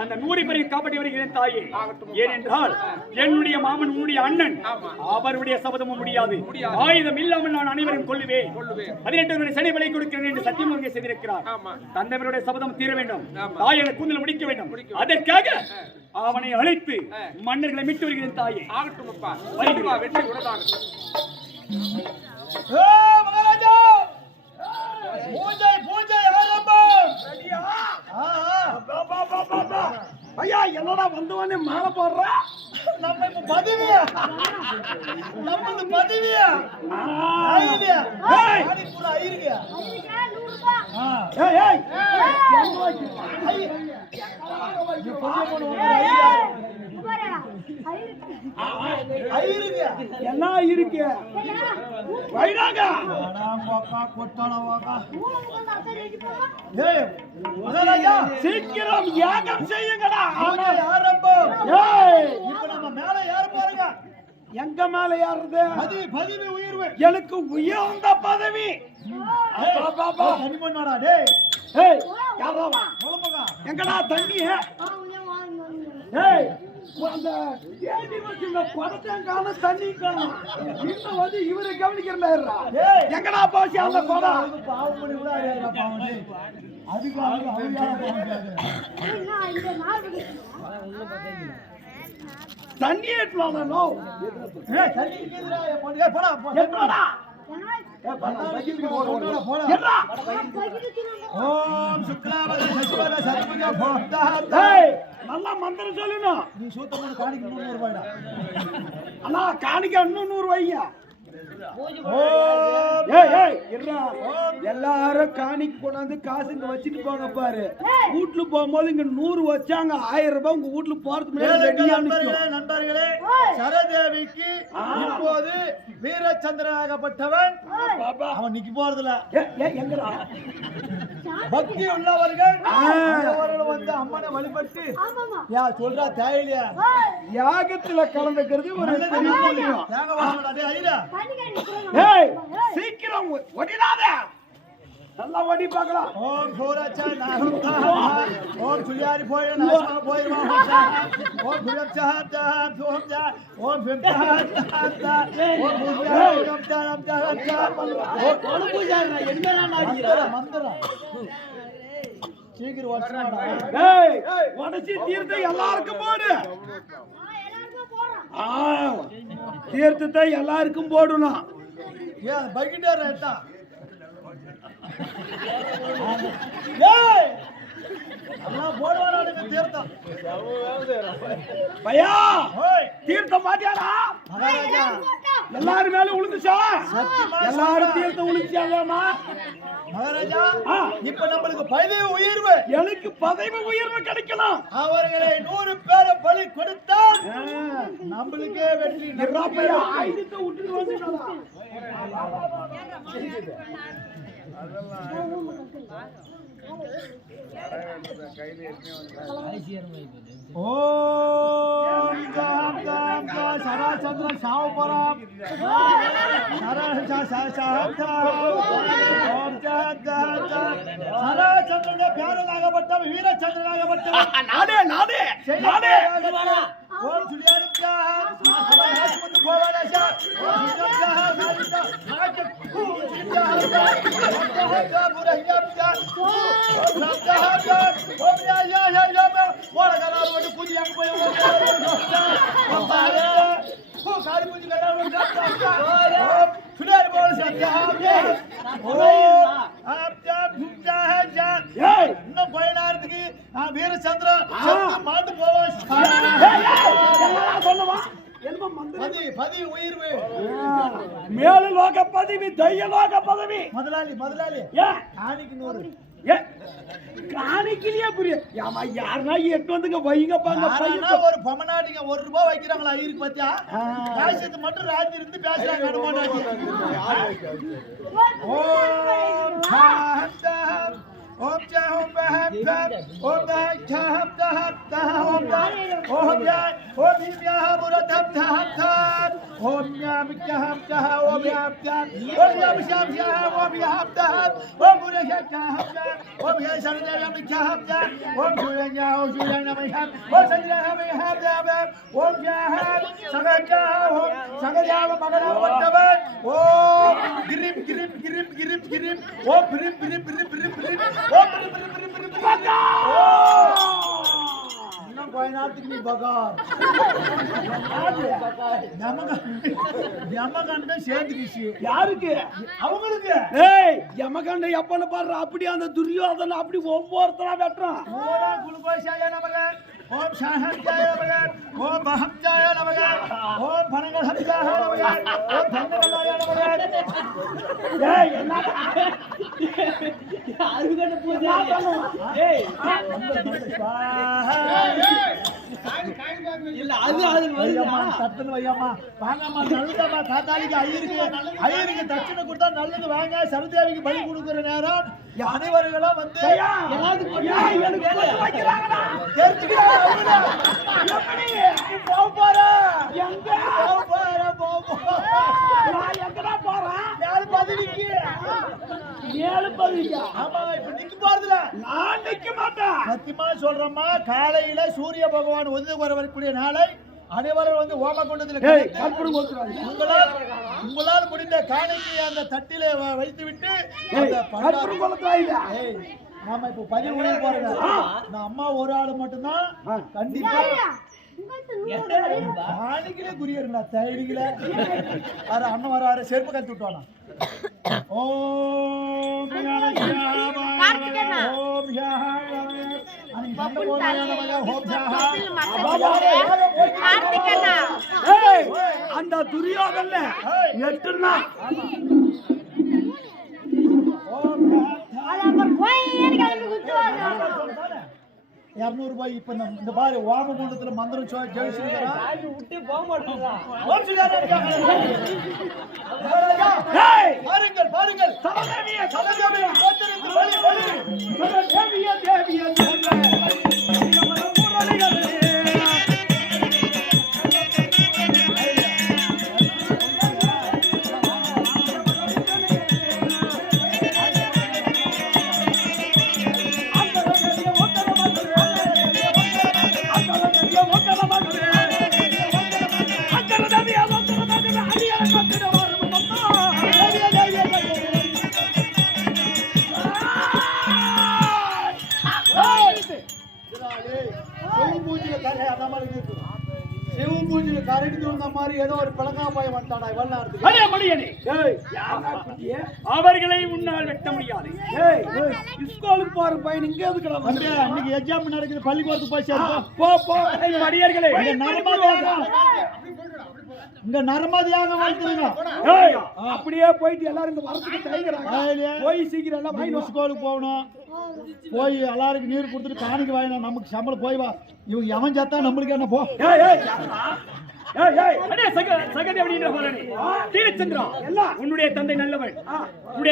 அந்த நூறு பேரை காப்பாற்றி வருகிறேன் தாயே. ஏனென்றால் என்னுடைய மாமன் உன்னுடைய அண்ணன் அவருடைய சபதமும் முடியாது. ஆயுதம் இல்லாமல் நான் அனைவரும் கொள்ளுவேன் பதினெட்டு வருட சனி விலை கொடுக்கிறேன் என்று சத்தியம் அங்கே செய்திருக்கிறார். தந்தைவருடைய சபதம் தீர வேண்டும். தாயை கூந்தல் முடிக்க வேண்டும். அதற்காக அவனை அழைத்து மன்னர்களை மீட்டு வருகிறேன் தாயே. ஆகட்டும் அப்பா வெற்றி உனதாகட்டும் மகாராஜா பூஜை பூஜை! ஐயா என்னடா வந்தவனே மேல போடுறா? நம்ம இப்ப பதவி. நம்மளுக்கு பதவி. ஐயா ஏய். ஆதிபுர ஐயருங்க ஆ ஏய் ஏய் ஐய நீ புதிய பொண்ணு வந்து ஐயருங்க என்ன இருக்கு மகாராஜா சீக்கிரம் யாகம் செய்யுங்கடா. பூஜை ஆரம்பம் ஏய் இப்ப நம்ம மேல ஏற போறோங்க. எங்க மேல ஏறுறது? பதவி பதவி உயர்வு. எனக்கு உயர்ந்த பதவி. எங்கடா தண்ணி ஏய் அந்த ஏடி வச்சிருந்த படத்தையும் காணும் தண்ணி காணும் இன்னும் வந்து இவரை கவனிக்கிறா. எங்கடா போச்சு அந்த அது பாவம் பண்ணி கூட அறியாதுடா பாவம் டேய். அதுக்கு அது அவையான பாவம் கிடையாது. தண்ணி ஏற்றுவாங்க ஓம் சுக்லாவர சசிவர சர்வஜ போக்தா. ஏய் நல்லா மந்திரம் சொல்லணும் நீ சூத்த மூணு காணிக்கு முந்நூறு ரூபாய்டா. அண்ணா காணிக்க இன்னும் நூறு வையா எல்லாரும் காணிக்கு கொண்டாந்து காசு இங்க வச்சுட்டு போங்க பாரு. வீட்டுல போகும்போது இங்க நூறு வச்சாங்க ஆயிரம் ரூபாய் உங்க வீட்டுல போறதுக்கு முன்னாடி நண்பர்களே, சரதேவிக்கு இப்போது வீரச்சந்திரனாகப்பட்டவன் அவன் நிக்க ஏய், எங்கடா? பக்தி உள்ளவர்கள். அவர்கள் வந்து அம்மனை வழிபட்டு யா சொல்றா தேவையில்லையா யாகத்துல கலந்துக்கிறது ஒரு சீக்கிரம் ஒடிடாத நல்லா ஒடி பார்க்கலாம். ஓம் சூரச்சா நாகந்தா ஓம் சுயாரி போய் நாசமா போய் ஓம் சுரச்சா தா ஓம் ஜா. ஓம் சுரச்சா தா ஓம் சுயாரி ஓம் ஜா ஓம் ஜா ஓம் ஜா மந்திரம் மந்திரம். சீக்கிரம் வச்சுடா ஏய் உடச்சி தீர்த்த எல்லாருக்கும் போடு. ஆ, தீர்த்தத்தை எல்லாருக்கும் போடணும். ஏன் பைக்கிட்டே ரேட்டா ஏய் எல்லாம் போடுவானாடுங்க தீர்த்தம் பையா ஓய் தீர்த்தம் மாட்டியாடா மகாராஜா எல்லாரும் மேல விழுந்துச்சா சத்தியமா எல்லாரும் தீர்த்தம் விழுந்துச்சாங்கம்மா மகாராஜா. இப்ப நம்மளுக்கு பதவி உயர்வு எனக்கு பதவி உயர்வு கிடைக்கணும் அவர்களை நூறு பேரை பலி கொடுத்தால் நம்மளுக்கே வெற்றி ஆயுதத்தை விட்டுட்டு வந்துட்டாடா. ஓம் ஜா சராச்சந்திர சாவபுரம். சரா சா சா ஜா ஓம் ஜாம் ஜாம் ஜா சராச்சந்திரனே பேரனாகப்பட்டவன் வீரச்சந்திரனாகப்பட்டவன். நானே நானே நானே. ஓம் சுடியாரும் वीरचंद्र मांड बोवा மந்திரம். பதி பதி உயிர்வு மேலு லோக பதவி தைய லோக பதவி. முதலாளி முதலாளி. ஏன் காணிக்கு நூறு. காணிக்கலையே புரிய. ஆமா யாருன்னா எட்டு வந்துங்க வைங்கப்பாங்க யாரானா ஒரு பொம்மநாட்டிங்க ஒரு ரூபாய் வைக்கிறாங்களா பத்தியா? ஆ. காசத்து மட்டும் ராத்திரி இருந்து பேசுறாங்க அனுமானாட்டி ஓம் தாஹம் ஓம் ஓம் ஓம் ஓம் ஜாய் ஓம் ஓம் யாமிச்சஹம் சஹ ஓம் யாப்தான் ஓம் யாமிஷாம் சஹ ஓம் யாப்தான் ஓம் புரஷச்சஹம் சஹ ஓம் யசரஜயாமிச்சஹம் சஹ ஓம் சூரஞ்சா ஓம் சூரநமஹம் ஓம் சந்திரஹமஹம் ஓம் யாஹம் சகஜா ஓம் சகஜாவ மகனவத்தவன் ஓம் கிரிம் கிரிம் கிரிம் கிரிம் கிரிம் ஓம் பிரிம் பிரிம் பிரிம் பிரிம் பிரிம் ஓம் பிரிம் பிரிம் பிரிம் பிரிம் பிரிம் நீ பகார் யமகண்ட சேர்ந்துக்கிச்சு யாருக்கு அவங்களுக்கு ஏய் யமகண்ட எப்பன்னு பாரு அப்படி அந்த துரியோதனை அப்படி ஒவ்வொருத்தரா வெட்டுறான் குளுக்கோஷாய நமக ஓம் சாஹத்யாய நமக ஓம் மஹத்யாய நமக ஓம் பனகஹத்யாய நமக ஓம் தங்கவல்லாய நமக. ஏய் என்னடா அருகட பூஜை ஏய் இல்ல அது அது வையம்மா தட்டுன்னு வையம்மா வாங்கம்மா நல்லதம்மா காத்தாளிக்கு ஐயருக்கு ஐயருக்கு தட்சணை கொடுத்தா நல்லது வாங்க சரதேவிக்கு பலி கொடுக்குற நேரம். அனைவர்களும் வந்து நான் நிக்க மாட்டேன். சத்தியமா சொல்றோம்மா காலையில சூரிய பகவான் ஒதுங்க வர வரக்கூடிய நாளை அனைவரும் வந்து ஓம குண்டத்துல உங்களால் உங்களால் முடிந்த காணிக்கையை அந்த தட்டிலே வ- வைத்து விட்டு அந்த ஏய் பண்டாரம் கற்பனை கொடுக்குறாங்க ஏய் நாம இப்ப பதிவு உடைய போறோம் நான் அம்மா ஒரு ஆளு மட்டும்தான். கண்டிப்பா காணிக்கலே தைரிகள அர அண்ணன் வராரு செருப்பு கத்து விட்டுவானா ஓம். ஓம் அந்த துரியோதன எட்டுனா ஓம் ரூபாய் இப்ப இந்த- பாரு வாம குண்டத்துல மந்திரம் பாருங்கள் பாருங்கள் சமதேவிய சலகமே காத்திருந்து தேவிய சிவபூஜையில கரடி வந்த மாதிரி ஏதோ ஒரு பழங்காப்பாயம் வந்துட்டாடா இவ்வளவு நேரத்துக்கு அதே மணியனே. ஏய் யாரா குட்டியே? அவர்களை உன்னால் வெட்ட முடியாது. ஏய் ஸ்கூலுக்கு போற பையன் இங்க எதுக்குடா வந்து இன்னைக்கு எக்ஸாம் நடக்குது பள்ளிக்கூடத்துக்கு போய் சேர்ப்போம் போ போ மடியர்களே நரமதியாக இங்க நரமதியாக ஏய் அப்படியே போயிட்டு எல்லாரும் இங்க வரதுக்கு தயங்குறாங்க. போய் சீக்கிரம் எல்லாம் வாங்கி. ஸ்கூலுக்கு போகணும். போய் எல்லாருக்கும் நீர் கொடுத்துட்டு காணிக்கு வாங்கினா நமக்கு சம்பளம் போய் வா. இவங்க எவன் செத்தா நம்மளுக்கு என்ன போ? உன்னுடைய தந்தை நல்லவன் உன்னுடைய